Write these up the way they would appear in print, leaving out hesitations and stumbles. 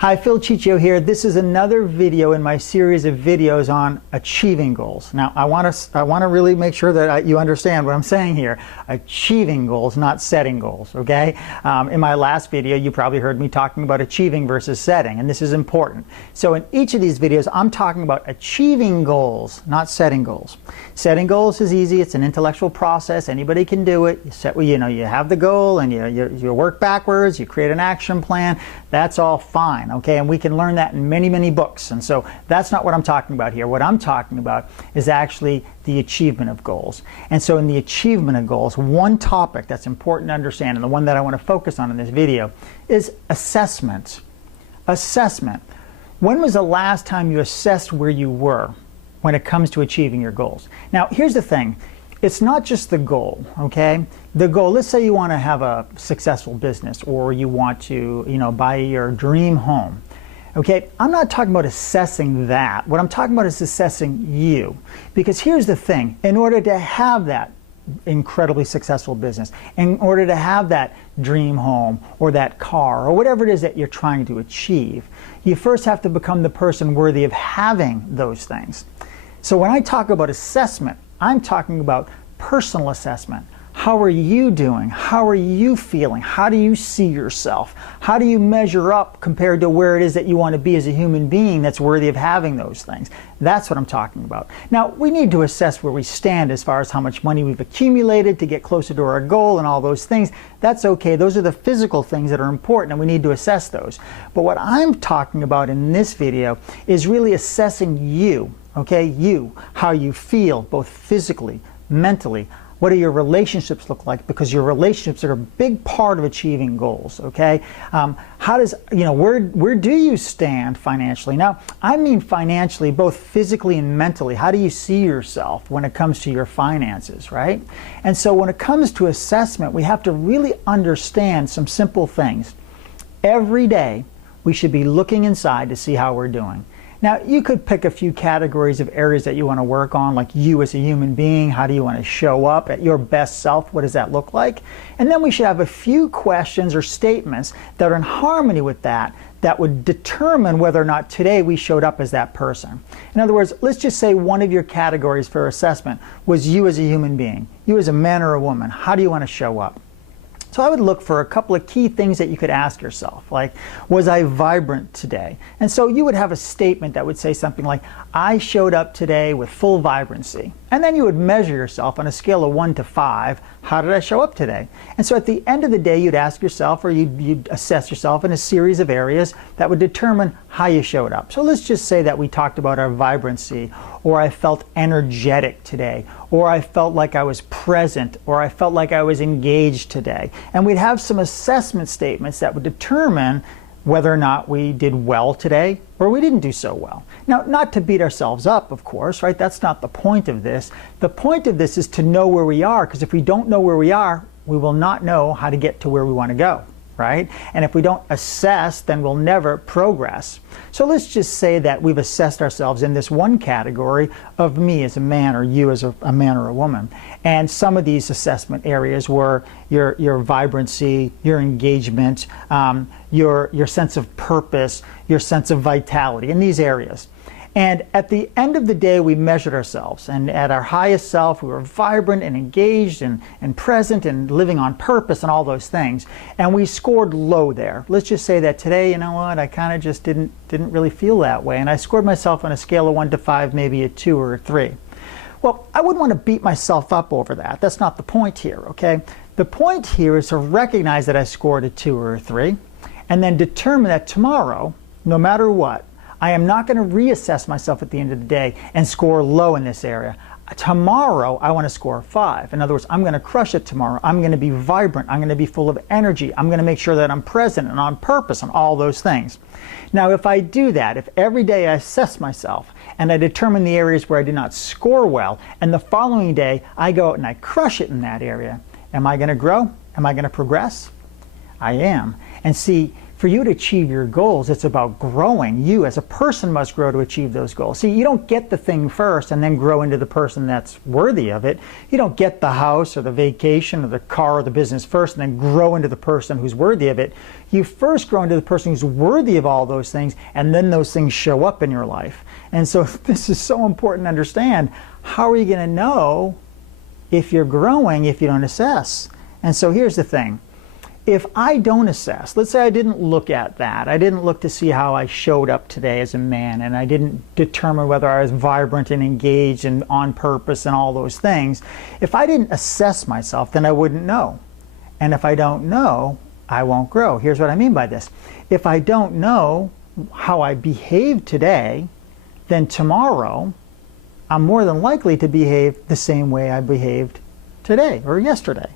Hi, Phil Ciccio here. This is another video in my series of videos on achieving goals. Now, I want to really make sure that you understand what I'm saying here. Achieving goals, not setting goals, okay? In my last video, you probably heard me talking about achieving versus setting, and this is important. So in each of these videos, I'm talking about achieving goals, not setting goals. Setting goals is easy. It's an intellectual process. Anybody can do it. You have the goal, and you work backwards. You create an action plan. That's all fine. Okay, and we can learn that in many, many books. And so that's not what I'm talking about here. What I'm talking about is actually the achievement of goals. And so in the achievement of goals, one topic that's important to understand, and the one that I want to focus on in this video, is assessment. Assessment. When was the last time you assessed where you were when it comes to achieving your goals? Now, here's the thing. It's not just the goal, okay? The goal, let's say you want to have a successful business, or you want to, buy your dream home. Okay, I'm not talking about assessing that. What I'm talking about is assessing you. Because here's the thing, in order to have that incredibly successful business, in order to have that dream home or that car or whatever it is that you're trying to achieve, you first have to become the person worthy of having those things. So when I talk about assessment, I'm talking about personal assessment. How are you doing? How are you feeling? How do you see yourself? How do you measure up compared to where it is that you want to be as a human being that's worthy of having those things? That's what I'm talking about. Now, we need to assess where we stand as far as how much money we've accumulated to get closer to our goal and all those things. That's okay. Those are the physical things that are important, and we need to assess those. But what I'm talking about in this video is really assessing you. Okay, you, how you feel, both physically, mentally. What do your relationships look like? Because your relationships are a big part of achieving goals. Okay, where do you stand financially? Now, I mean financially, both physically and mentally. How do you see yourself when it comes to your finances, right? And so when it comes to assessment, we have to really understand some simple things. Every day, we should be looking inside to see how we're doing. Now, you could pick a few categories of areas that you want to work on, like you as a human being. How do you want to show up at your best self? What does that look like? And then we should have a few questions or statements that are in harmony with that would determine whether or not today we showed up as that person. In other words, let's just say one of your categories for assessment was you as a human being. You as a man or a woman. How do you want to show up? So I would look for a couple of key things that you could ask yourself, like, was I vibrant today? And so you would have a statement that would say something like, I showed up today with full vibrancy. And then you would measure yourself on a scale of 1 to 5, how did I show up today? And so at the end of the day, you'd ask yourself, or you'd assess yourself in a series of areas that would determine how you showed up. So let's just say that we talked about our vibrancy, or I felt energetic today, or I felt like I was present, or I felt like I was engaged today. And we'd have some assessment statements that would determine whether or not we did well today or we didn't do so well. Now, not to beat ourselves up, of course, right? That's not the point of this. The point of this is to know where we are, because if we don't know where we are, we will not know how to get to where we want to go, right? And if we don't assess, then we'll never progress. So let's just say that we've assessed ourselves in this one category of me as a man, or you as a man or a woman. And some of these assessment areas were your vibrancy, your engagement, your sense of purpose, your sense of vitality, in these areas. And at the end of the day, we measured ourselves. And at our highest self, we were vibrant and engaged and present and living on purpose and all those things. And we scored low there. Let's just say that today, you know what, I kind of just didn't really feel that way. And I scored myself on a scale of 1 to 5, maybe a 2 or a 3. Well, I wouldn't want to beat myself up over that. That's not the point here, okay? The point here is to recognize that I scored a 2 or a 3, and then determine that tomorrow, no matter what, I am not going to reassess myself at the end of the day and score low in this area. Tomorrow, I want to score a 5. In other words, I'm going to crush it tomorrow. I'm going to be vibrant. I'm going to be full of energy. I'm going to make sure that I'm present and on purpose and all those things. Now, if I do that, if every day I assess myself and I determine the areas where I did not score well, and the following day I go out and I crush it in that area, am I going to grow? Am I going to progress? I am. And see, for you to achieve your goals, it's about growing. You as a person must grow to achieve those goals. See, you don't get the thing first and then grow into the person that's worthy of it. You don't get the house or the vacation or the car or the business first and then grow into the person who's worthy of it. You first grow into the person who's worthy of all those things, and then those things show up in your life. And so this is so important to understand. How are you going to know if you're growing if you don't assess? And so here's the thing. If I don't assess, let's say I didn't look at that, I didn't look to see how I showed up today as a man, and I didn't determine whether I was vibrant and engaged and on purpose and all those things. If I didn't assess myself, then I wouldn't know. And if I don't know, I won't grow. Here's what I mean by this. If I don't know how I behaved today, then tomorrow I'm more than likely to behave the same way I behaved today or yesterday.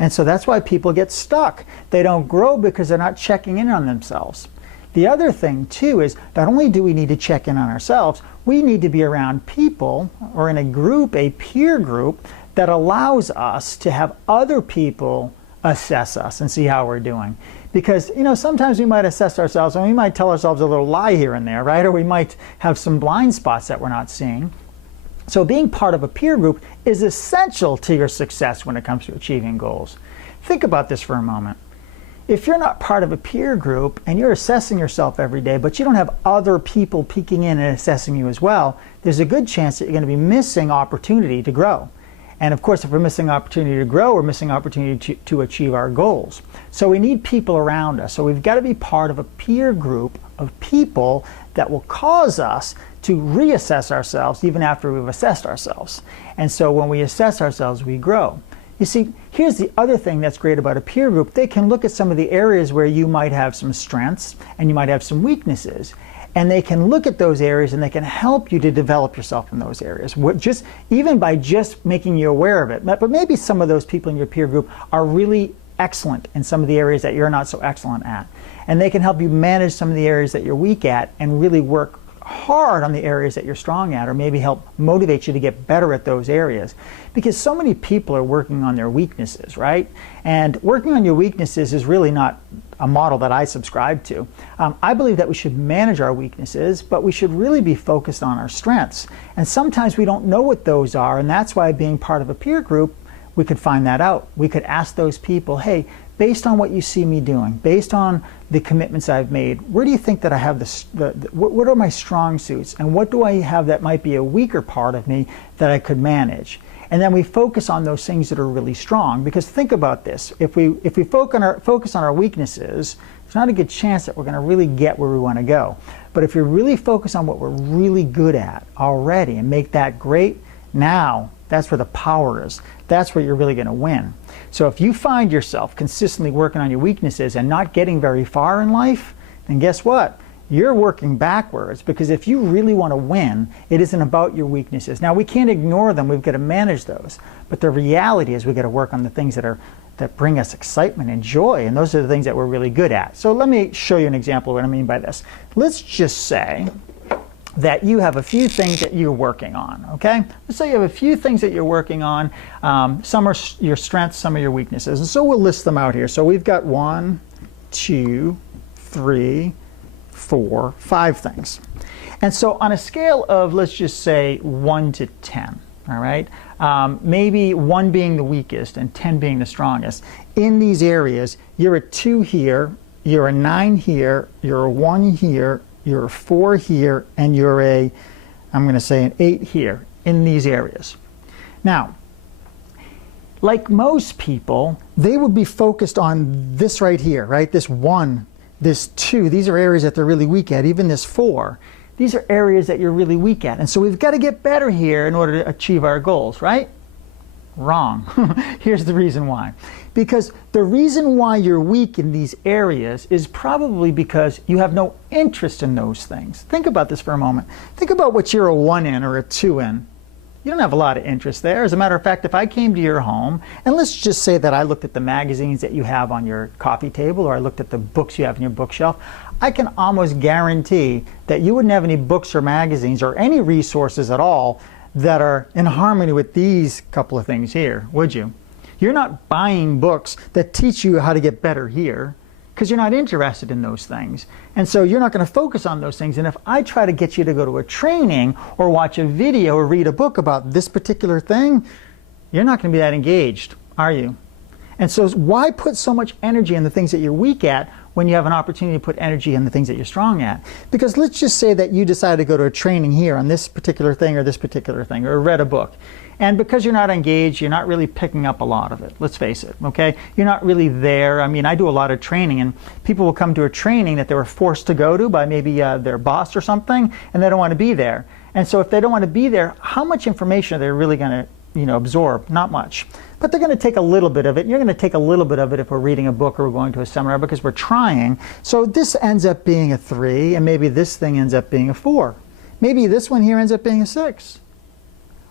And so that's why people get stuck. They don't grow because they're not checking in on themselves. The other thing too is not only do we need to check in on ourselves, we need to be around people or in a group, a peer group, that allows us to have other people assess us and see how we're doing. Because, you know, sometimes we might assess ourselves and we might tell ourselves a little lie here and there, right? Or we might have some blind spots that we're not seeing. So being part of a peer group is essential to your success when it comes to achieving goals. Think about this for a moment. If you're not part of a peer group and you're assessing yourself every day, but you don't have other people peeking in and assessing you as well, there's a good chance that you're going to be missing opportunity to grow. And of course, if we're missing opportunity to grow, we're missing opportunity to achieve our goals. So we need people around us. So we've got to be part of a peer group of people that will cause us to reassess ourselves even after we've assessed ourselves. And so when we assess ourselves, we grow. You see, here's the other thing that's great about a peer group. They can look at some of the areas where you might have some strengths and you might have some weaknesses. And they can look at those areas and they can help you to develop yourself in those areas, even by just making you aware of it. But maybe some of those people in your peer group are really excellent in some of the areas that you're not so excellent at. And they can help you manage some of the areas that you're weak at and really work hard on the areas that you're strong at, or maybe help motivate you to get better at those areas. Because so many people are working on their weaknesses, right? And working on your weaknesses is really not a model that I subscribe to. I believe that we should manage our weaknesses, but we should really be focused on our strengths. And sometimes we don't know what those are, and that's why being part of a peer group, we could find that out. We could ask those people, hey, based on what you see me doing, based on the commitments I've made, where do you think that I have what are my strong suits? And what do I have that might be a weaker part of me that I could manage? And then we focus on those things that are really strong. Because think about this, if we focus on our weaknesses, there's not a good chance that we're going to really get where we want to go. But if we really focus on what we're really good at already and make that great, now that's where the power is. That's where you're really going to win. So if you find yourself consistently working on your weaknesses and not getting very far in life, then guess what? You're working backwards, because if you really want to win, it isn't about your weaknesses. Now, we can't ignore them. We've got to manage those. But the reality is we've got to work on the things that bring us excitement and joy, and those are the things that we're really good at. So let me show you an example of what I mean by this. Let's just say that you have a few things that you're working on, okay? Let's say you have a few things that you're working on. Some are your strengths, some are your weaknesses. And so we'll list them out here. So we've got 1, 2, 3, 4, 5 things. And so on a scale of, let's just say 1 to 10, all right? Maybe 1 being the weakest and 10 being the strongest. In these areas, you're a 2 here, you're a 9 here, you're a 1 here, you're a 4 here, and you're a, I'm going to say an 8 here in these areas. Now, like most people, they would be focused on this right here, right? This 1, this 2, these are areas that they're really weak at. Even this 4, these are areas that you're really weak at. And so we've got to get better here in order to achieve our goals, right? Wrong. Here's the reason why. Because the reason why you're weak in these areas is probably because you have no interest in those things. Think about this for a moment. Think about what you're a 1 in or a 2 in. You don't have a lot of interest there. As a matter of fact, if I came to your home, and let's just say that I looked at the magazines that you have on your coffee table, or I looked at the books you have in your bookshelf, I can almost guarantee that you wouldn't have any books or magazines or any resources at all that are in harmony with these couple of things here, would you? You're not buying books that teach you how to get better here, because you're not interested in those things. And so you're not going to focus on those things. And if I try to get you to go to a training or watch a video or read a book about this particular thing, you're not going to be that engaged, are you? And so why put so much energy in the things that you're weak at when you have an opportunity to put energy in the things that you're strong at? Because let's just say that you decide to go to a training here on this particular thing, or read a book. And because you're not engaged, you're not really picking up a lot of it. Let's face it, okay? You're not really there. I mean, I do a lot of training, and people will come to a training that they were forced to go to by maybe their boss or something, and they don't want to be there. And so if they don't want to be there, how much information are they really going to absorb? Not much. But they're going to take a little bit of it. You're going to take a little bit of it if we're reading a book or we're going to a seminar, because we're trying. So this ends up being a 3, and maybe this thing ends up being a 4. Maybe this one here ends up being a 6.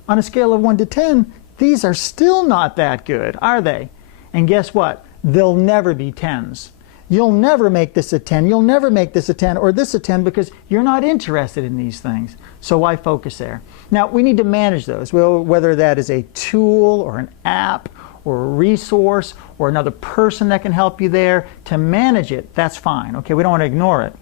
On a scale of 1 to 10, these are still not that good, are they? And guess what? They'll never be 10s. You'll never make this a 10. You'll never make this a 10 or this a 10 because you're not interested in these things. So why focus there? Now, we need to manage those, well, whether that is a tool or an app or a resource or another person that can help you there. To manage it, that's fine. Okay, we don't want to ignore it.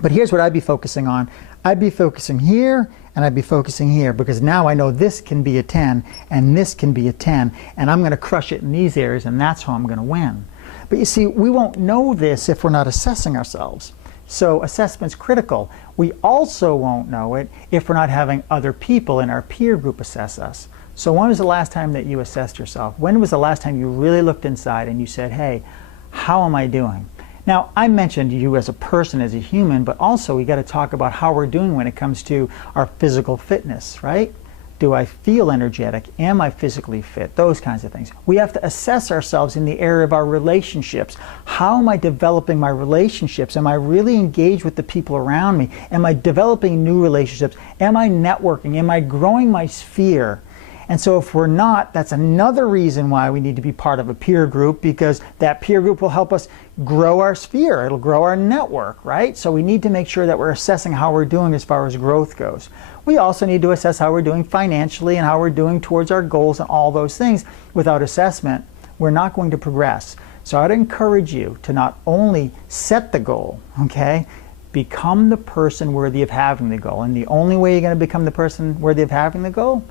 But here's what I'd be focusing on. I'd be focusing here, and I'd be focusing here, because now I know this can be a 10 and this can be a 10, and I'm going to crush it in these areas, and that's how I'm going to win. But you see, we won't know this if we're not assessing ourselves. So assessment's critical. We also won't know it if we're not having other people in our peer group assess us. So when was the last time that you assessed yourself? When was the last time you really looked inside and you said, hey, how am I doing? Now, I mentioned you as a person, as a human, but also we got to talk about how we're doing when it comes to our physical fitness, right? Do I feel energetic? Am I physically fit? Those kinds of things. We have to assess ourselves in the area of our relationships. How am I developing my relationships? Am I really engaged with the people around me? Am I developing new relationships? Am I networking? Am I growing my sphere? And so if we're not, that's another reason why we need to be part of a peer group, because that peer group will help us grow our sphere. It'll grow our network, right? So we need to make sure that we're assessing how we're doing as far as growth goes. We also need to assess how we're doing financially and how we're doing towards our goals and all those things. Without assessment, we're not going to progress. So I'd encourage you to not only set the goal, okay, become the person worthy of having the goal. And the only way you're going to become the person worthy of having the goal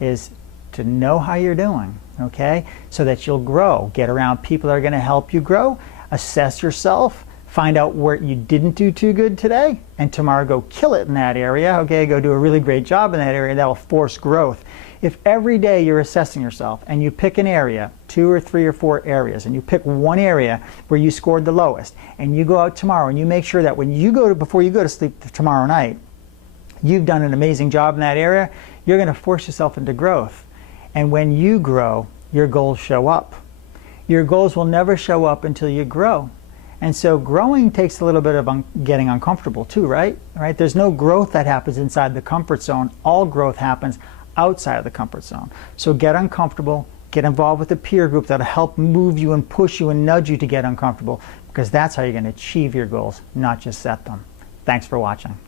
is to know how you're doing, okay? So that you'll grow. Get around people that are going to help you grow. Assess yourself. Find out where you didn't do too good today, and tomorrow go kill it in that area, okay? Go do a really great job in that area. That will force growth. If every day you're assessing yourself and you pick an area, 2 or 3 or 4 areas, and you pick one area where you scored the lowest, and you go out tomorrow and you make sure that when you go to, before you go to sleep tomorrow night, you've done an amazing job in that area, you're going to force yourself into growth. And when you grow, your goals show up. Your goals will never show up until you grow. And so growing takes a little bit of getting uncomfortable too, right? There's no growth that happens inside the comfort zone. All growth happens outside of the comfort zone. So get uncomfortable, get involved with a peer group that'll help move you and push you and nudge you to get uncomfortable, because that's how you're going to achieve your goals, not just set them. Thanks for watching.